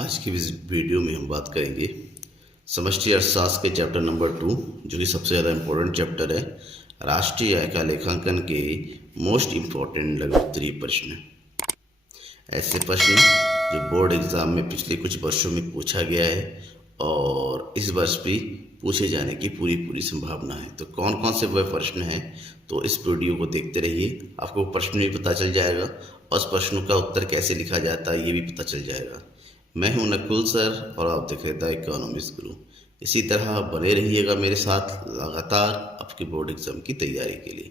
आज की इस वीडियो में हम बात करेंगे समष्टि अर्थशास्त्र के चैप्टर नंबर 2, जो कि सबसे ज़्यादा इम्पोर्टेंट चैप्टर है। राष्ट्रीय आय का लेखांकन के मोस्ट इम्पोर्टेंट लघु उत्तरीय प्रश्न। ऐसे प्रश्न जो बोर्ड एग्ज़ाम में पिछले कुछ वर्षों में पूछा गया है और इस वर्ष भी पूछे जाने की पूरी संभावना है। तो कौन कौन से वह प्रश्न हैं, तो इस वीडियो को देखते रहिए, आपको प्रश्न भी पता चल जाएगा और उस प्रश्नों का उत्तर कैसे लिखा जाता है ये भी पता चल जाएगा। मैं हूं नकुल सर और आप देख रहे थे इकोनॉमिक्स गुरु। इसी तरह बने रहिएगा मेरे साथ लगातार आपके बोर्ड एग्जाम की तैयारी के लिए।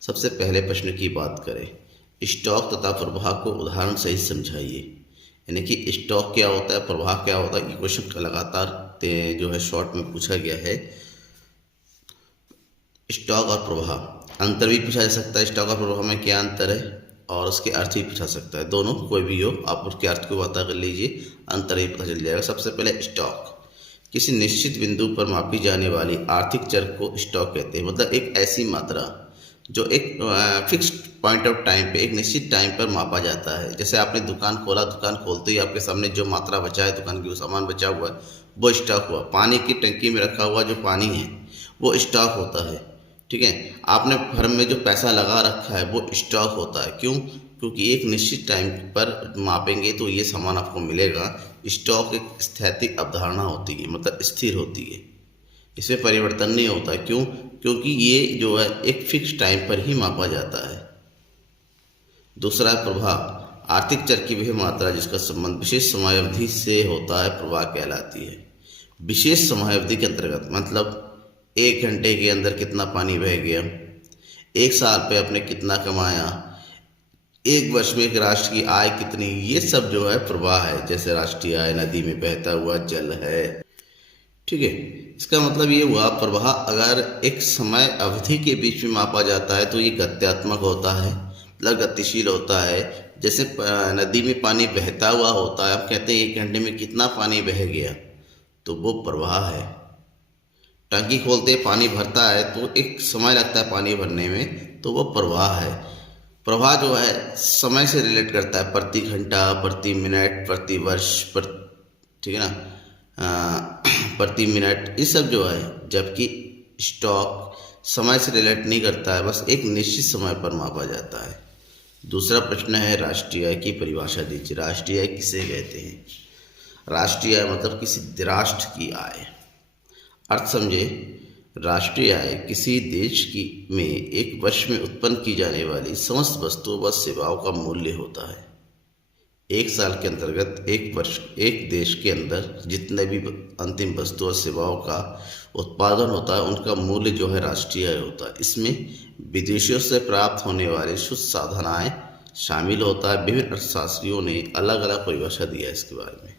सबसे पहले प्रश्न की बात करें, स्टॉक तथा प्रवाह को उदाहरण सहित समझाइए। यानी कि स्टॉक क्या होता है, प्रवाह क्या होता है, ये क्वेश्चन का लगातार जो है शॉर्ट में पूछा गया है। स्टॉक और प्रवाह, अंतर भी पूछा जा सकता है, स्टॉक और प्रवाह में क्या अंतर है, और उसके अर्थ भी पूछा सकता है। दोनों कोई भी हो, आप उसके अर्थ को पता कर लीजिए, अंतर ही पता चल जाएगा। सबसे पहले स्टॉक, किसी निश्चित बिंदु पर मापी जाने वाली आर्थिक चर को स्टॉक कहते हैं। मतलब एक ऐसी मात्रा जो एक फिक्स्ड पॉइंट ऑफ टाइम पे, एक निश्चित टाइम पर मापा जाता है। जैसे आपने दुकान खोला, दुकान खोलते ही आपके सामने जो मात्रा बचा है, दुकान की सामान बचा हुआ है, वो स्टॉक हुआ। पानी की टंकी में रखा हुआ जो पानी है वो स्टॉक होता है। ठीक है, आपने फर्म में जो पैसा लगा रखा है वो स्टॉक होता है। क्यों? क्योंकि एक निश्चित टाइम पर मापेंगे तो ये सामान आपको मिलेगा। स्टॉक एक स्थैतिक अवधारणा होती है, मतलब स्थिर होती है, इसमें परिवर्तन नहीं होता। क्यों? क्योंकि ये जो है एक फिक्स टाइम पर ही मापा जाता है। दूसरा है प्रवाह, आर्थिक चर की वह मात्रा जिसका संबंध विशेष समयावधि से होता है प्रवाह कहलाती है। विशेष समयावधि के अंतर्गत मतलब 1 घंटे के अंदर कितना पानी बह गया, 1 साल पे आपने कितना कमाया, 1 वर्ष में एक राष्ट्र की आय कितनी, ये सब जो है प्रवाह है। जैसे राष्ट्रीय आय नदी में बहता हुआ जल है। ठीक है, इसका मतलब ये हुआ प्रवाह अगर एक समय अवधि के बीच में मापा जाता है तो ये गत्यात्मक होता है, मतलब गतिशील होता है। जैसे नदी में पानी बहता हुआ होता है, आप कहते हैं 1 घंटे में कितना पानी बह गया, तो वो प्रवाह है। टंकी खोलते पानी भरता है तो एक समय लगता है पानी भरने में, तो वो प्रवाह है। प्रवाह जो है समय से रिलेट करता है, प्रति घंटा, प्रति मिनट, प्रति वर्ष, ठीक है ना, प्रति मिनट, ये सब जो है। जबकि स्टॉक समय से रिलेट नहीं करता है, बस एक निश्चित समय पर मापा जाता है। दूसरा प्रश्न है, राष्ट्रीय आय की परिभाषा दीजिए। राष्ट्रीय आय किसे कहते हैं? राष्ट्रीय आय मतलब किसी राष्ट्र की आय। अर्थ समझे, राष्ट्रीय आय किसी देश की में एक वर्ष में उत्पन्न की जाने वाली समस्त वस्तुओं व सेवाओं का मूल्य होता है। 1 साल के अंतर्गत एक देश के अंदर जितने भी अंतिम वस्तु और सेवाओं का उत्पादन होता है उनका मूल्य जो है राष्ट्रीय आय होता है। इसमें विदेशों से प्राप्त होने वाले शुद्ध साधन आय शामिल होता है। विभिन्न अर्थशास्त्रियों ने अलग अलग परिभाषा दिया है इसके बारे में।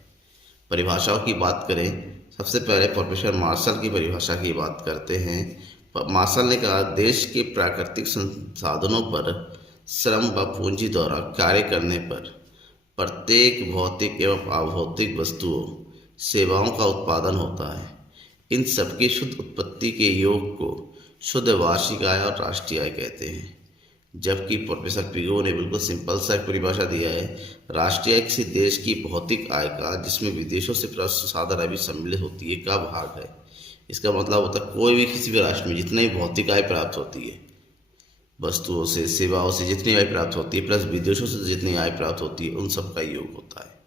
परिभाषाओं की बात करें, सबसे पहले प्रोफेसर मार्शल की परिभाषा की बात करते हैं। मार्शल ने कहा, देश के प्राकृतिक संसाधनों पर श्रम व पूंजी द्वारा कार्य करने पर प्रत्येक भौतिक एवं अभौतिक वस्तुओं सेवाओं का उत्पादन होता है। इन सबकी शुद्ध उत्पत्ति के योग को शुद्ध वार्षिक आय और राष्ट्रीय आय कहते हैं। जबकि प्रोफेसर पिगो ने बिल्कुल सिंपल सा एक परिभाषा दिया है, राष्ट्रीय आय किसी देश की भौतिक आय का जिसमें विदेशों से प्राप्त साधन आय भी सम्मिलित होती है का भाग है। इसका मतलब होता है कोई भी किसी भी राष्ट्र में जितनी भौतिक आय प्राप्त होती है, वस्तुओं से सेवाओं से जितनी आय प्राप्त होती है, प्लस विदेशों से जितनी आय प्राप्त होती है, उन सब का योग होता है।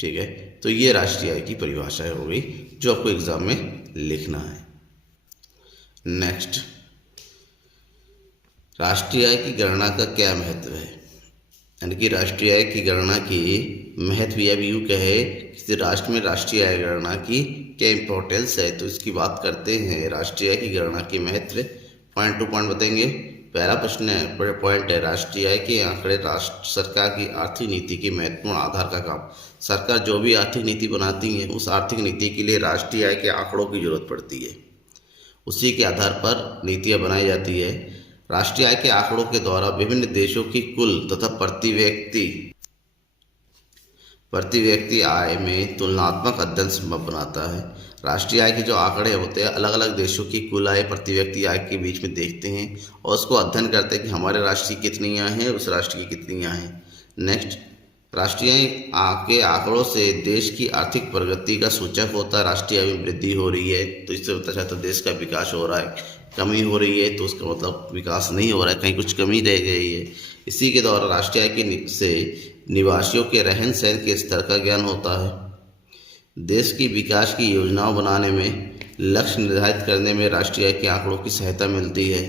ठीक है, तो ये राष्ट्रीय आय की परिभाषा हो गई जो आपको एग्जाम में लिखना है। नेक्स्ट, राष्ट्रीय आय की गणना का क्या महत्व है? यानी कि राष्ट्रीय आय की गणना की महत्व, या भी यूँ कहे किसी राष्ट्र में राष्ट्रीय आय गणना की क्या इम्पोर्टेंस है, तो इसकी बात करते हैं। राष्ट्रीय आय की गणना के महत्व पॉइंट टू पॉइंट बताएंगे। पहला प्रश्न है, पॉइंट है, राष्ट्रीय आय के आंकड़े राष्ट्र सरकार की आर्थिक नीति के महत्वपूर्ण आधार का काम। सरकार जो भी आर्थिक नीति बनाती है उस आर्थिक नीति के लिए राष्ट्रीय आय के आंकड़ों की जरूरत पड़ती है, उसी के आधार पर नीतियाँ बनाई जाती है। राष्ट्रीय आय के आंकड़ों के द्वारा विभिन्न देशों की कुल तथा प्रति व्यक्ति आय में तुलनात्मक अध्ययन संभव बनाता है। राष्ट्रीय आय के जो आंकड़े होते हैं अलग अलग देशों की कुल आय प्रति व्यक्ति आय के बीच में देखते हैं और उसको अध्ययन करते हैं कि हमारे राष्ट्र की कितनी आय है, उस राष्ट्र की कितनी आय है। नेक्स्ट, राष्ट्रीय के आंकड़ों से देश की आर्थिक प्रगति का सूचक होता है। राष्ट्रीय आय में वृद्धि हो रही है तो इससे पता चलता है देश का विकास हो रहा है, कमी हो रही है तो उसका मतलब विकास नहीं हो रहा है, कहीं कुछ कमी रह गई है। इसी के द्वारा राष्ट्रीय आय के से निवासियों के रहन सहन के स्तर का ज्ञान होता है। देश की विकास की योजनाओं बनाने में, लक्ष्य निर्धारित करने में राष्ट्रीय आय के आंकड़ों की सहायता मिलती है।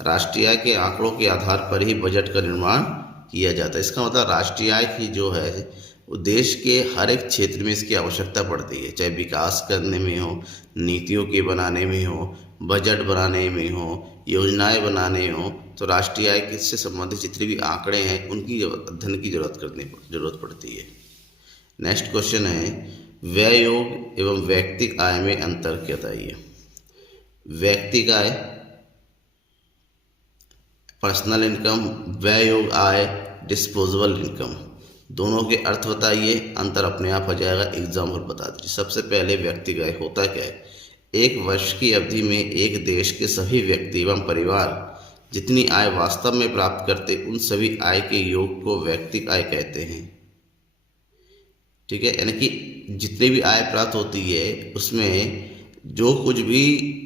राष्ट्रीय आय के आंकड़ों के आधार पर ही बजट का निर्माण किया जाता है। इसका मतलब राष्ट्रीय आय की जो है वो देश के हर एक क्षेत्र में इसकी आवश्यकता पड़ती है, चाहे विकास करने में हो, नीतियों के बनाने में हो, बजट बनाने में हो, योजनाएं बनाने हो, तो राष्ट्रीय आय से संबंधित जितने भी आंकड़े हैं उनकी अध्ययन की जरूरत पड़ती है। नेक्स्ट क्वेश्चन है, व्यय योग एवं व्यक्तिगत आय में अंतर क्या बताइए। व्यक्तिगत आय पर्सनल इनकम, व्यय योग आय डिस्पोजेबल इनकम, दोनों के अर्थ बताइए। अंतर अपने आप हो जाएगा, एग्जाम्पल बता दीजिए। सबसे पहले व्यक्तिगत आय होता क्या है? एक वर्ष की अवधि में एक देश के सभी व्यक्ति एवं परिवार जितनी आय वास्तव में प्राप्त करते उन सभी आय के योग को व्यक्तिगत आय कहते हैं। ठीक है, यानी कि जितनी भी आय प्राप्त होती है उसमें जो कुछ भी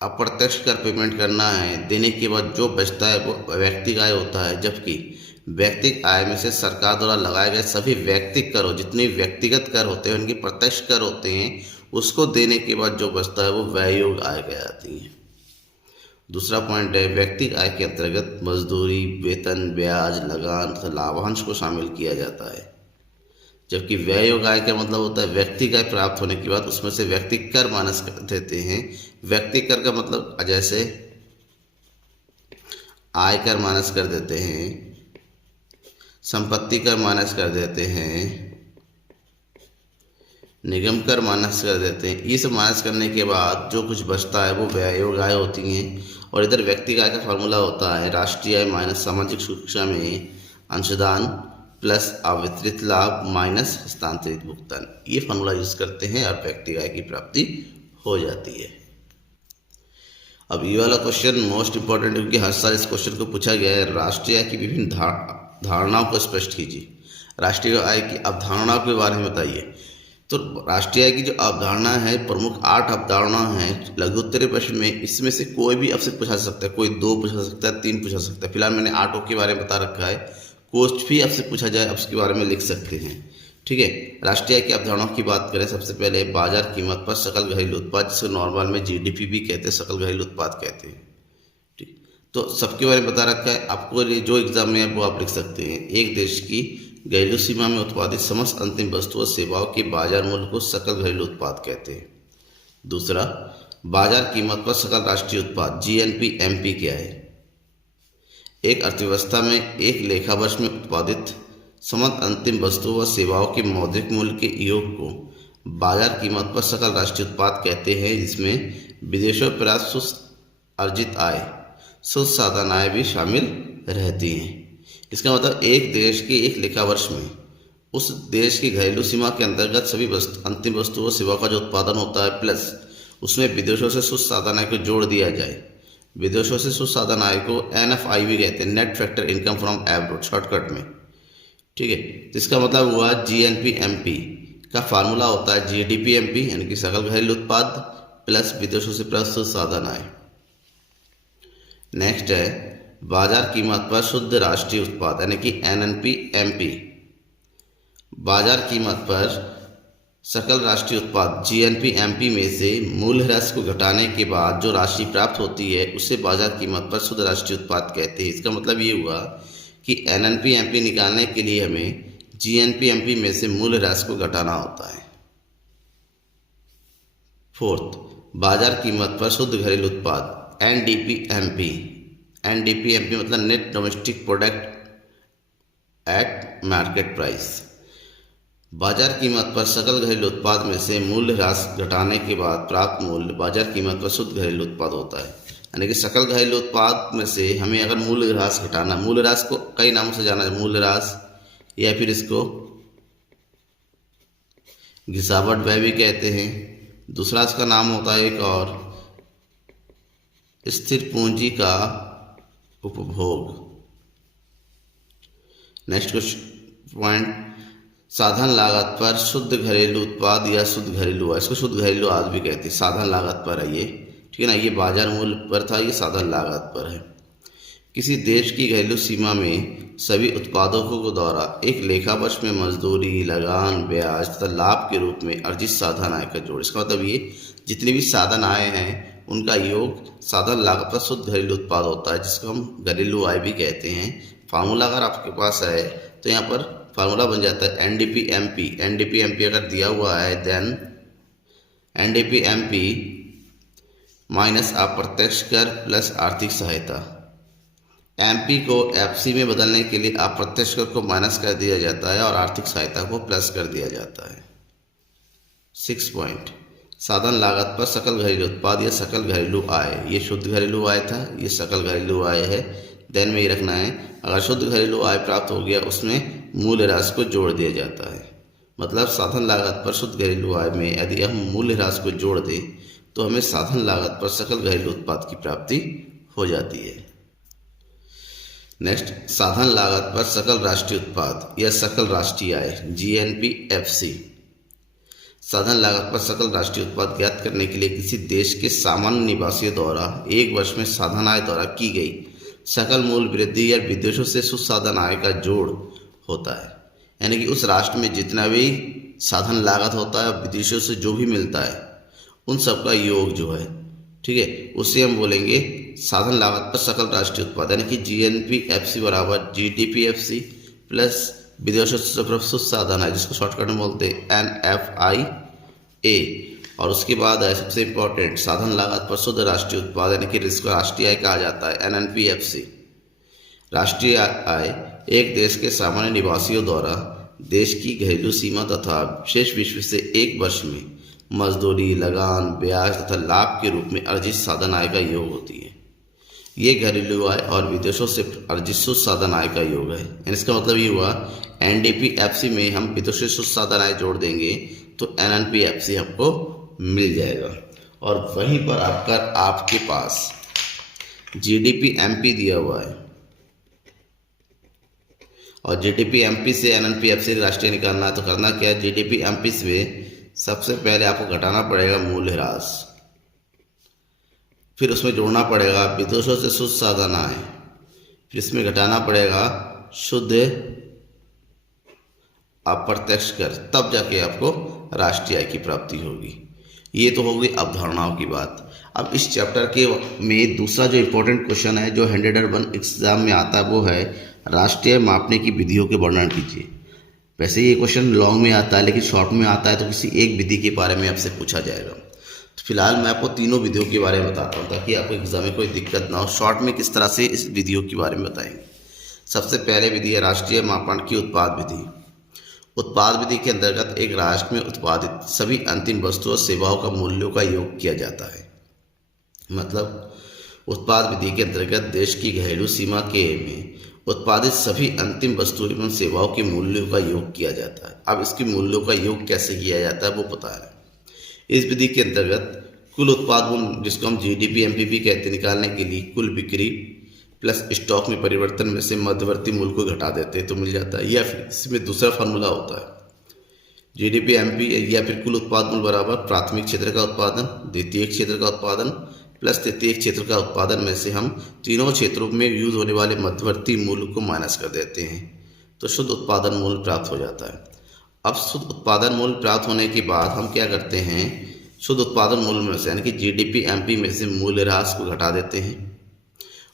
अप्रत्यक्ष कर पेमेंट करना है, देने के बाद जो बचता है वो व्यक्तिगत आय होता है। जबकि व्यक्तिगत आय में से सरकार द्वारा लगाए गए सभी व्यक्तिगत कर, जितने व्यक्तिगत कर होते हैं उनके प्रत्यक्ष कर होते हैं, उसको देने के बाद जो बचता है वो व्यय योग आय कहलाती है। दूसरा पॉइंट है, व्यक्तिगत आय के अंतर्गत मजदूरी, वेतन, ब्याज, लगान तथा लाभांश को शामिल किया जाता है। जबकि व्यय योग आय का मतलब होता है व्यक्तिगत आय प्राप्त होने के बाद उसमें से व्यक्तिगत कर माइनस कर देते हैं। व्यक्तिगत कर का मतलब जैसे आयकर माइनस कर देते हैं, संपत्ति कर माइनस कर देते हैं, निगम कर माइनस कर देते हैं। ये सब माइनस करने के बाद जो कुछ बचता है वो व्यय योग आय होती हैं। और इधर व्यक्तिगत आय का फॉर्मूला होता है राष्ट्रीय आय माइनस सामाजिक सुरक्षा में अंशदान प्लस अवितरित लाभ माइनस हस्तांतरित भुगतान। ये फॉर्मूला यूज करते हैं और व्यक्तिगत आय की प्राप्ति हो जाती है। अब ये वाला क्वेश्चन मोस्ट इंपॉर्टेंट है क्योंकि हर साल इस क्वेश्चन को पूछा गया है। राष्ट्रीय आय की विभिन्न धारणाओं को स्पष्ट कीजिए। राष्ट्रीय आय की अवधारणाओं के बारे में बताइए। तो राष्ट्रीय आय की जो अवधारणा है, प्रमुख 8 अवधारणा हैं लघु उत्तरीय प्रश्न में। इसमें से कोई भी आपसे पूछा सकता है, कोई 2 पूछा सकता है, 3 पूछा सकता है। फिलहाल मैंने 8 के बारे में बता रखा है, कुछ भी आपसे पूछा जाए आप उसके बारे में लिख सकते हैं। ठीक है, राष्ट्रीय आय की अवधारणाओं की बात करें, सबसे पहले बाजार कीमत पर सकल घरेलू उत्पाद, जिसे नॉर्मल में जीडीपी भी कहते हैं, सकल घरेलू उत्पाद कहते हैं। ठीक, तो सबके बारे में बता रखा है। आपको जो एग्जाम में है वो आप लिख सकते हैं। एक देश की घरेलू सीमा में उत्पादित समस्त अंतिम वस्तुओं सेवाओं के बाजार मूल्य को सकल घरेलू उत्पाद कहते हैं। दूसरा, बाजार कीमत पर सकल राष्ट्रीय उत्पाद जीएनपी क्या है? एक अर्थव्यवस्था में एक लेखा वर्ष में उत्पादित समस्त अंतिम वस्तुओं व सेवाओं के मौद्रिक मूल्य के योग को बाजार कीमत पर सकल राष्ट्रीय उत्पाद कहते हैं, जिसमें विदेशों प्राप्त अर्जित आय, शुद्ध साधन आय भी शामिल रहती हैं। इसका मतलब एक देश के एक लेखा वर्ष में उस देश की घरेलू सीमा के अंतर्गत सभी अंतिम वस्तुओं व सेवाओं का जो उत्पादन होता है प्लस उसमें विदेशों से शुद्ध साधन आय को जोड़ दिया जाए। विदेशों से शुद्ध साधन आय को NFI भी कहते हैं, net factor income from abroad shortcut में। ठीक है, तो इसका मतलब हुआ GNP-MP का फार्मूला होता है GDP-MP यानी कि सकल घरेलू उत्पाद प्लस विदेशों से प्राप्त शुद्ध साधन आय। नेक्स्ट है बाजार कीमत पर शुद्ध राष्ट्रीय उत्पाद यानी कि NNP-MP। बाजार कीमत पर सकल राष्ट्रीय उत्पाद GNP-MP में से मूल्यह्रास को घटाने के बाद जो राशि प्राप्त होती है उसे बाजार कीमत पर शुद्ध राष्ट्रीय उत्पाद कहते हैं। इसका मतलब ये हुआ कि NNP-MP निकालने के लिए हमें GNP-MP में से मूल्यह्रास को घटाना होता है। फोर्थ, बाजार कीमत पर शुद्ध घरेलू उत्पाद NDP-MP मतलब net domestic product at market price. बाजार कीमत पर सकल घरेलू उत्पाद में से मूल्य ह्रास घटाने के बाद प्राप्त मूल्य बाजार कीमत पर शुद्ध घरेलू उत्पाद होता है। यानी कि सकल घरेलू उत्पाद में से हमें अगर मूल्य ह्रास घटाना, मूल्य ह्रास को कई नामों से जाना है, मूल्य ह्रास या फिर इसको घिसावट व्यय भी कहते हैं। दूसरा इसका नाम होता है एक और स्थिर पूंजी का उपभोग। नेक्स्ट क्वेश्चन पॉइंट साधन लागत पर शुद्ध घरेलू उत्पाद या शुद्ध घरेलू आय, इसको शुद्ध घरेलू आय भी कहते हैं। साधन लागत पर है ये, ठीक है ना। ये बाजार मूल्य पर था, ये साधन लागत पर है। किसी देश की घरेलू सीमा में सभी उत्पादकों के द्वारा एक लेखा वर्ष में मजदूरी, लगान, ब्याज तथा लाभ के रूप में अर्जित साधन आय का जोड़। इसका मतलब ये जितने भी साधन आय हैं उनका योग साधन लागत पर शुद्ध घरेलू उत्पाद होता है, जिसको हम घरेलू आय भी कहते हैं। फार्मूला अगर आपके पास है तो यहाँ पर फार्मूला बन जाता है NDP-MP। NDP-MP अगर दिया हुआ है देन NDP-MP माइनस अप्रत्यक्ष कर प्लस आर्थिक सहायता। MP को FC में बदलने के लिए अप्रत्यक्ष कर को माइनस कर दिया जाता है और आर्थिक सहायता को प्लस कर दिया जाता है। 6 पॉइंट साधन लागत पर सकल घरेलू उत्पाद या सकल घरेलू आय। ये शुद्ध घरेलू आय था, ये सकल घरेलू आय है। देन में ये रखना है, अगर शुद्ध घरेलू आय प्राप्त हो गया उसमें मूल्य राशि को जोड़ दिया जाता है। मतलब साधन लागत पर शुद्ध घरेलू आय में यदि हम मूल्य राशि को जोड़ दें तो हमें साधन लागत पर सकल घरेलू उत्पाद की प्राप्ति हो जाती है। नेक्स्ट, साधन लागत पर सकल राष्ट्रीय उत्पाद या सकल राष्ट्रीय आय GNP-FC। साधन लागत पर सकल राष्ट्रीय उत्पाद ज्ञात करने के लिए किसी देश के सामान्य निवासियों द्वारा एक वर्ष में साधन आय द्वारा की गई सकल मूल्य वृद्धि या विदेशों से शुद्ध साधन आय का जोड़ होता है। यानी कि उस राष्ट्र में जितना भी साधन लागत होता है, विदेशों से जो भी मिलता है, उन सब का योग जो है, ठीक है, उससे हम बोलेंगे साधन लागत पर सकल राष्ट्रीय उत्पाद। यानी कि GNP-FC बराबर GDP-FC प्लस विदेशों से शुद्ध साधन आय, जिसको शॉर्टकट में बोलते हैं NFIA। और उसके बाद है सबसे इम्पोर्टेंट साधन लागत पर शुद्ध राष्ट्रीय उत्पाद, यानी कि जिसको राष्ट्रीय आय कहा जाता है NNP-FC। राष्ट्रीय आय एक देश के सामान्य निवासियों द्वारा देश की घरेलू सीमा तथा शेष विश्व से एक वर्ष में मजदूरी, लगान, ब्याज तथा लाभ के रूप में अर्जित साधन आय का योग होती है। ये घरेलू आय और विदेशों से अर्जित शुद्ध साधन आय का योग है। इसका मतलब ये हुआ NDP-FC में हम विदेशों से शुद्ध साधन आय जोड़ देंगे तो NNP-FC हमको मिल जाएगा। और वहीं पर आपके पास GDP-MP दिया हुआ है और GDP-MP से NNP-FC राष्ट्रीय निकालना है तो करना क्या है, GDP-MP से सबसे पहले आपको घटाना पड़ेगा मूल्य ह्रास, फिर उसमें जोड़ना पड़ेगा विदेशों से शुद्ध साधन आय, फिर इसमें घटाना पड़ेगा शुद्ध अप्रत्यक्ष कर, तब जाके आपको राष्ट्रीय आय की प्राप्ति होगी। ये तो हो गई अवधारणाओं की बात। अब इस चैप्टर के में दूसरा जो इम्पोर्टेंट क्वेश्चन है जो 101 एग्जाम में आता है वो है राष्ट्रीय मापने की विधियों के वर्णन कीजिए। वैसे ये क्वेश्चन लॉन्ग में आता है लेकिन शॉर्ट में आता है तो किसी एक विधि के बारे में आपसे पूछा जाएगा। तो फिलहाल मैं आपको तीनों विधियों के बारे में बताता हूँ ताकि आपको एग्जाम में कोई दिक्कत ना हो। शॉर्ट में किस तरह से इस विधियों के बारे में बताएंगे। सबसे पहले विधि है राष्ट्रीय मापन की उत्पाद विधि। उत्पाद विधि के अंतर्गत एक राष्ट्र में उत्पादित सभी अंतिम वस्तुओं और सेवाओं का मूल्यों का योग किया जाता है। मतलब उत्पाद विधि के अंतर्गत देश की घरेलू सीमा के में उत्पादित सभी अंतिम वस्तुओं एवं सेवाओं के मूल्यों का योग किया जाता है। अब इसके मूल्यों का योग कैसे किया जाता है वो पता है। इस विधि के अंतर्गत कुल उत्पाद मूल्य, जिसको हम GDP-MP भी कहते हैं, निकालने के लिए कुल बिक्री प्लस स्टॉक में परिवर्तन में से मध्यवर्ती मूल्य को घटा देते हैं तो मिल जाता है। या फिर इसमें दूसरा फार्मूला होता है GDP-MP या फिर कुल उत्पाद मूल्य बराबर प्राथमिक क्षेत्र का उत्पादन, द्वितीय क्षेत्र का उत्पादन प्लस तृतीय क्षेत्र का उत्पादन में से हम तीनों क्षेत्रों में यूज होने वाले मध्यवर्ती मूल्य को माइनस कर देते हैं तो शुद्ध उत्पादन मूल्य प्राप्त हो जाता है। अब शुद्ध उत्पादन मूल्य प्राप्त होने के बाद हम क्या करते हैं, शुद्ध उत्पादन मूल्य में से यानी कि GDP-MP में से मूल्य ह्रास को घटा देते हैं,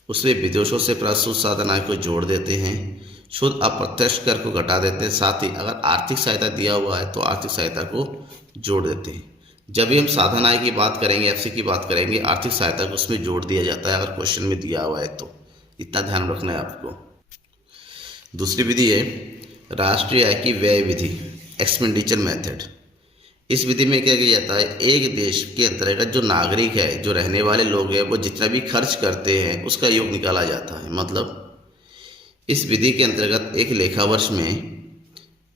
उसमें विदेशों से प्राप्त शुद्ध साधन आय को जोड़ देते हैं, शुद्ध अप्रत्यक्ष कर को घटा देते हैं, साथ ही अगर आर्थिक सहायता दिया हुआ है तो आर्थिक सहायता को जोड़ देते हैं। जब भी हम साधन आय की बात करेंगे, FC की बात करेंगे, आर्थिक सहायता को उसमें जोड़ दिया जाता है अगर क्वेश्चन में दिया हुआ है तो। इतना ध्यान रखना है आपको। दूसरी विधि है राष्ट्रीय आय की व्यय विधि, एक्सपेंडिचर मेथड। इस विधि में क्या किया जाता है, एक देश के अंतर्गत जो नागरिक है, जो रहने वाले लोग हैं, वो जितना भी खर्च करते हैं उसका योग निकाला जाता है। मतलब इस विधि के अंतर्गत एक लेखा वर्ष में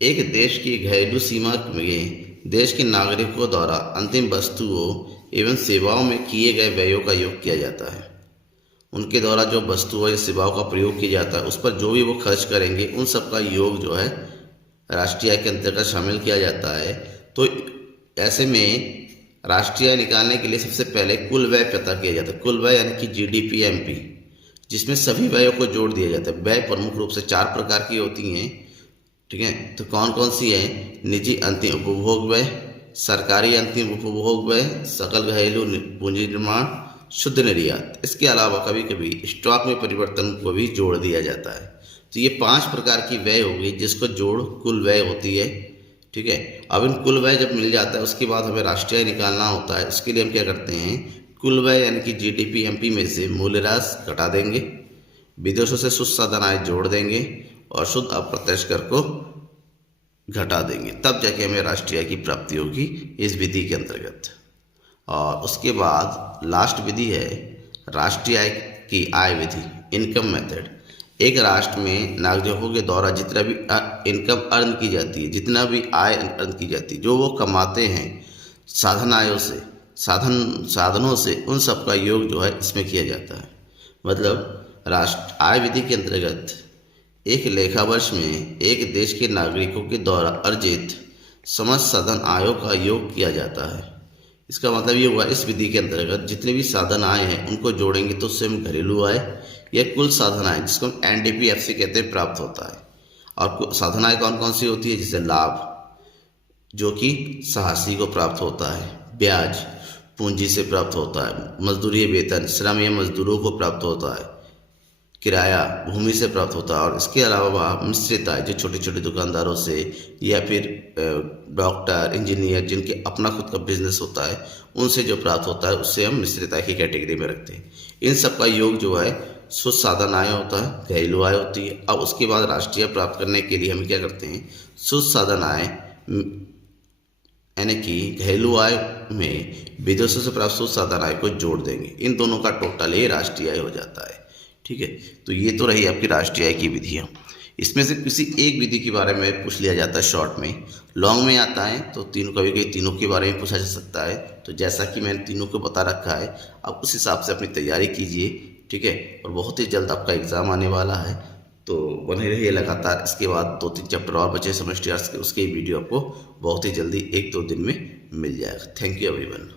एक देश की घरेलू सीमा में देश के नागरिकों द्वारा अंतिम वस्तुओं एवं सेवाओं में किए गए व्ययों का योग किया जाता है। उनके द्वारा जो वस्तुओं या सेवाओं का प्रयोग किया जाता है उस पर जो भी वो खर्च करेंगे उन सब का योग जो है राष्ट्रीय आय के अंतर्गत शामिल किया जाता है। तो ऐसे में राष्ट्रीय आय निकालने के लिए सबसे पहले कुल व्यय पता किया जाता है। कुल व्यय यानी कि जीडीपी एमपी, जिसमें सभी व्ययों को जोड़ दिया जाता है। व्यय प्रमुख रूप से 4 प्रकार की होती हैं, ठीक है। तो कौन कौन सी है? निजी अंतिम उपभोग व्यय, सरकारी अंतिम उपभोग व्यय, सकल घरेलू पूंजी निर्माण, शुद्ध निर्यात। इसके अलावा कभी कभी स्टॉक में परिवर्तन को भी जोड़ दिया जाता है। तो ये 5 प्रकार की व्यय होगी जिसको जोड़ कुल व्यय होती है, ठीक है। अब इन कुल व्यय जब मिल जाता है उसके बाद हमें राष्ट्रीय आय निकालना होता है। इसके लिए हम क्या करते हैं? कुल व्यय यानी कि जीडीपी एमपी में से मूल्यह्रास घटा देंगे, विदेशों से शुद्ध साधन आय जोड़ देंगे और शुद्ध अप्रत्यक्ष कर को घटा देंगे, तब जाके हमें राष्ट्रीय आय की प्राप्ति होगी इस विधि के अंतर्गत। और उसके बाद लास्ट विधि है राष्ट्रीय आय की आय विधि, इनकम मेथड। एक राष्ट्र में नागरिकों के द्वारा जितना भी इनकम अर्न की जाती है, जितना भी आय अर्न की जाती है, जो वो कमाते हैं साधन आयों से, साधनों से, उन सब का योग जो है इसमें किया जाता है। मतलब राष्ट्र आय विधि के अंतर्गत एक लेखा वर्ष में एक देश के नागरिकों के द्वारा अर्जित समस्त साधन आयों का योग किया जाता है। इसका मतलब ये हुआ इस विधि के अंतर्गत जितने भी साधन आए हैं उनको जोड़ेंगे तो उससे हम घरेलू आय या कुल साधन आय, जिसको हम एनडीपीएफसी कहते हैं, प्राप्त होता है। और साधन आय कौन कौन सी होती है? जैसे लाभ, जो कि साहसी को प्राप्त होता है, ब्याज पूंजी से प्राप्त होता है, मजदूरी वेतन श्रम या मजदूरों को प्राप्त होता है, किराया भूमि से प्राप्त होता है। और इसके अलावा मिश्रित आय, जो छोटे छोटे दुकानदारों से या फिर डॉक्टर, इंजीनियर जिनके अपना खुद का बिजनेस होता है, उनसे जो प्राप्त होता है उससे हम मिश्रित आय की कैटेगरी में रखते हैं। इन सब का योग जो है शुद्ध साधन आय होता है, घरेलू आय होती है। अब उसके बाद राष्ट्रीय प्राप्त करने के लिए हम क्या करते हैं? शुद्ध साधन आय यानी कि घरेलू आय में विदेशों से प्राप्त शुद्ध साधन आय को जोड़ देंगे। इन दोनों का टोटल ही राष्ट्रीय आय हो जाता है, ठीक है। तो ये तो रही आपकी राष्ट्रीय आय की विधियाँ। इसमें से किसी एक विधि के बारे में पूछ लिया जाता है शॉर्ट में, लॉन्ग में आता है तो तीनों, कभी कभी तीनों के बारे में पूछा जा सकता है। तो जैसा कि मैंने तीनों को बता रखा है, आप उस हिसाब से अपनी तैयारी कीजिए, ठीक है। और बहुत ही जल्द आपका एग्ज़ाम आने वाला है, तो बने रहिए लगातार। इसके बाद 2-3 चैप्टर और बचे सेमेस्टर्स के, उसके वीडियो आपको बहुत ही जल्दी 1-2 दिन में मिल जाएगा। Thank you everyone.